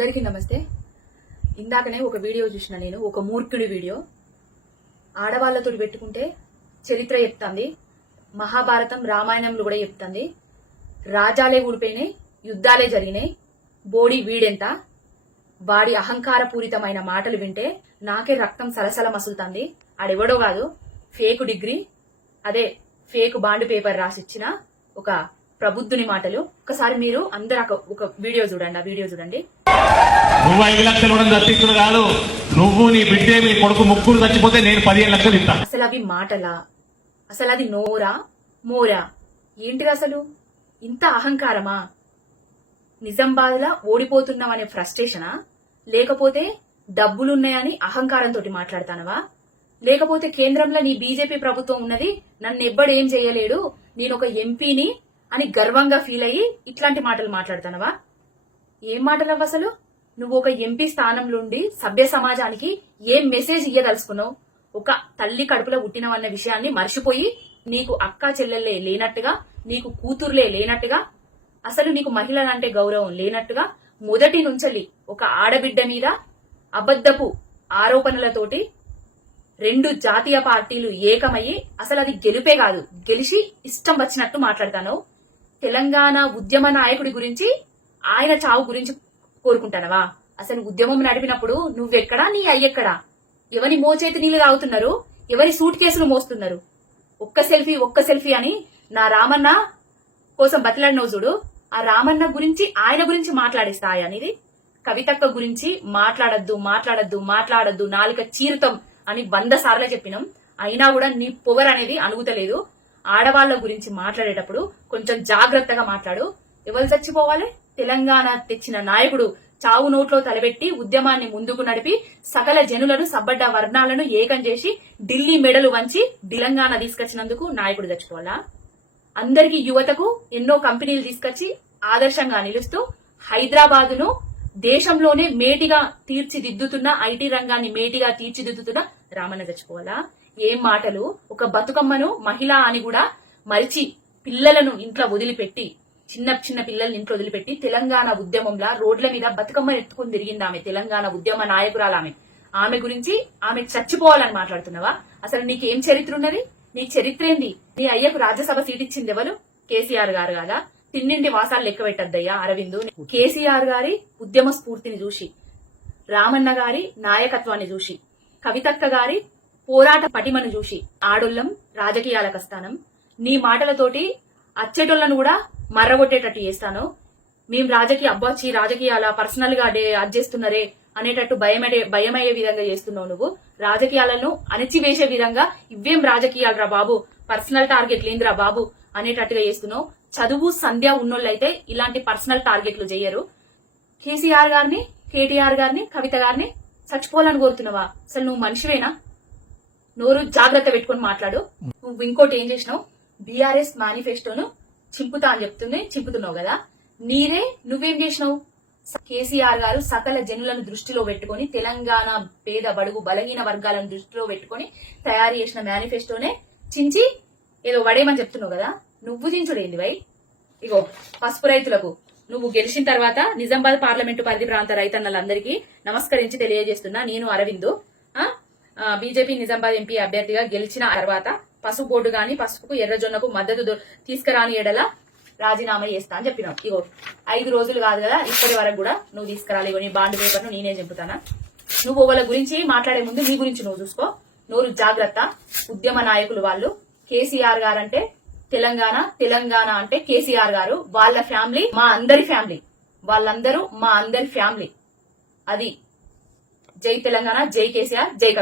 అందరికీ నమస్తే. ఇందాకనే ఒక వీడియో చూసిన నేను ఒక మూర్ఖుడి వీడియో. ఆడవాళ్ళతో పెట్టుకుంటే చరిత్ర చెప్తుంది. మహాభారతం రామాయణంలో కూడా చెప్తుంది. రాజాలే ఊడిపోయినాయి యుద్ధాలే జరిగినాయి. బోడి వీడెంత? వాడి అహంకారపూరితమైన మాటలు వింటే నాకే రక్తం సలసల మసులుతుంది. ఆడెవడో కాదు ఫేక్ డిగ్రీ. అదే ఫేక్ బాండ్ పేపర్ రాసిచ్చిన ఒక ప్రబుద్ధుని మాటలు. ఒకసారి మీరు అందరు ఒక- ఒక వీడియో చూడండి ఆ వీడియో చూడండి. నువ్వు ఐదు లక్షలు కూడా కాదు. నువ్వు నీ బిడ్డే మీ కొడుకు ముగ్గురు చచ్చిపోతే నేను పదిహేను లక్షలు ఇస్తా. అసలు అవి మాటలా? అసలు అది నోరా? మోరా? ఏంటిది అసలు? ఇంత అహంకారమా? నిజామాబాద్లా ఓడిపోతున్నాం అనే ఫ్రస్ట్రేషనా? లేకపోతే డబ్బులున్నాయని అహంకారంతో మాట్లాడతానవా? లేకపోతే కేంద్రంలో నీ బీజేపీ ప్రభుత్వం ఉన్నది నన్ను ఎవ్వడేం ఏం చేయలేడు నేను ఒక ఎంపీని అని గర్వంగా ఫీల్ అయ్యి ఇట్లాంటి మాటలు మాట్లాడతానవా? ఏం మాటలవ్వ అసలు? నువ్వు ఒక ఎంపీ స్థానంలోండి సభ్య సమాజానికి ఏం మెసేజ్ ఇయ్యదలుచుకున్నావు? ఒక తల్లి కడుపులో పుట్టినవన్న విషయాన్ని మర్చిపోయి నీకు అక్క చెల్లెల్లే లేనట్టుగా నీకు కూతుర్లే లేనట్టుగా అసలు నీకు మహిళలంటే గౌరవం లేనట్టుగా మొదటి నుంచెల్లి ఒక ఆడబిడ్డ మీద అబద్ధపు ఆరోపణలతోటి రెండు జాతీయ పార్టీలు ఏకమయ్యి అసలు అది గెలుపే కాదు. గెలిచి ఇష్టం వచ్చినట్టు మాట్లాడతాను తెలంగాణ ఉద్యమ నాయకుడి గురించి ఆయన చావు గురించి కోరుకుంటానవా? అసలు ఉద్యమం నడిపినప్పుడు నువ్వెక్కడా నీ అయ్యెక్కడా? ఎవరి మోచేతి నీళ్ళు తాగుతున్నారు? ఎవరి సూట్ కేసులు మోస్తున్నారు? ఒక్క సెల్ఫీ ఒక్క సెల్ఫీ అని నా రామన్న కోసం బతిలాడినవు చూడు. ఆ రామన్న గురించి ఆయన గురించి మాట్లాడిస్తాయి అనేది కవితక్క గురించి మాట్లాడద్దు మాట్లాడద్దు మాట్లాడద్దు నాలుక చీరుతం అని వంద సార్లు చెప్పినాం. అయినా కూడా నీ పొగర్ అనేది అణుగుతలేదు. ఆడవాళ్ళ గురించి మాట్లాడేటప్పుడు కొంచెం జాగ్రత్తగా మాట్లాడు. ఎవరు చచ్చిపోవాలి? తెలంగాణ తెచ్చిన నాయకుడు చావు నోట్లో తలబెట్టి ఉద్యమాన్ని ముందుకు నడిపి సకల జనులను సబ్బడ్డ వర్ణాలను ఏకం చేసి ఢిల్లీ మెడలు వంచి తెలంగాణ తీసుకొచ్చినందుకు నాయకుడు తెచ్చుకోవాలా అందరికీ యువతకు ఎన్నో కంపెనీలు తీసుకొచ్చి ఆదర్శంగా నిలుస్తూ హైదరాబాద్ను దేశంలోనే మేటిగా తీర్చిదిద్దుతున్న ఐటీ రంగాన్ని మేటిగా తీర్చిదిద్దుతున్న రామన్న చచ్చిపోవాలా ఏం మాటలు? ఒక బతుకమ్మను మహిళ అని కూడా మరిచి పిల్లలను ఇంట్లో వదిలిపెట్టి చిన్న చిన్న పిల్లల్ని ఇంట్లో వదిలిపెట్టి తెలంగాణ ఉద్యమంలా రోడ్ల మీద బతుకమ్మ ఎత్తుకుని తిరిగింది ఆమె తెలంగాణ ఉద్యమ నాయకురాలు ఆమె. ఆమె గురించి ఆమె చచ్చిపోవాలని మాట్లాడుతున్నావా? అసలు నీకేం చరిత్ర ఉన్నది? నీ చరిత్ర ఏంది? నీ అయ్యకు రాజ్యసభ సీట్ ఇచ్చింది ఎవరు? కేసీఆర్ గారు కదా? తిన్నింటి వాసాలు లెక్క పెట్టద్దయ్యా అరవిందు. కేసీఆర్ గారి ఉద్యమ స్ఫూర్తిని చూసి రామన్న గారి నాయకత్వాన్ని చూసి కవితక్క గారి పోరాట పటిమను చూసి ఆడోళ్ళం రాజకీయాలకు కస్థానం నీ మాటలతోటి అచ్చేటోళ్ళను కూడా మర్రగొట్టేటట్టు చేస్తాను. మేము రాజకీయ అబ్బాచి రాజకీయాల పర్సనల్గా డే అది చేస్తున్నారే అనేటట్టు భయమడే భయమయ్యే విధంగా చేస్తున్నావు నువ్వు. రాజకీయాలను అణిచివేసే విధంగా ఇవేం రాజకీయాలు రా బాబు. పర్సనల్ టార్గెట్ లేదురా బాబు అనేటట్టుగా చేస్తున్నావు. చదువు సంధ్య ఉన్నోళ్ళైతే ఇలాంటి పర్సనల్ టార్గెట్లు చేయరు. కేసీఆర్ గారిని కేటీఆర్ గారిని కవిత గారిని చచ్చిపోవాలని కోరుతున్నావా? అసలు నువ్వు మనిషివేనా? నోరు జాగ్రత్త పెట్టుకొని మాట్లాడు. నువ్వు ఇంకోటి ఏం చేసినావు? బీఆర్ఎస్ మేనిఫెస్టోను చింపుతా అని చెప్తుంది చింపుతున్నావు కదా? నీరే నువ్వేం చేసినావు? కేసీఆర్ గారు సకల జనులను దృష్టిలో పెట్టుకొని తెలంగాణ పేద బడుగు బలహీన వర్గాలను దృష్టిలో పెట్టుకొని తయారు చేసిన మేనిఫెస్టోనే చించి ఏదో వడేమని చెప్తున్నావు కదా? నువ్వు చించుడేంది వై ఇగో పసుపు రైతులకు నువ్వు గెలిచిన తర్వాత నిజామాబాద్ పార్లమెంటు పరిధి ప్రాంత రైతన్నలందరికీ నమస్కరించి తెలియజేస్తున్నా నేను అరవిందు. బీజేపీ నిజామాబాద్ ఎంపీ అభ్యర్థిగా గెలిచిన తర్వాత పసుపు బోర్డు గాని పసుపుకు ఎర్రజొన్నకు మద్దతు తీసుకురాని ఎడల రాజీనామా చేస్తా అని చెప్పినావు ఇగో ఐదు రోజులు కాదు కదా ఇప్పటి వరకు కూడా నువ్వు తీసుకురాలి. ఇగో నీ బాండ్ పేపర్ను నేనే చెబుతానా నువ్వు వాళ్ళ గురించి మాట్లాడే ముందు నీ గురించి నువ్వు చూసుకో. నోరు జాగ్రత్త. ఉద్యమ నాయకులు వాళ్ళు. కేసీఆర్ గారు అంటే తెలంగాణ తెలంగాణ అంటే కేసీఆర్ గారు. వాళ్ళ ఫ్యామిలీ మా అందరి ఫ్యామిలీ. వాళ్ళందరూ మా అందరి ఫ్యామిలీ. అది జై తెలంగాణ జై కేసీఆర్ జై కవి.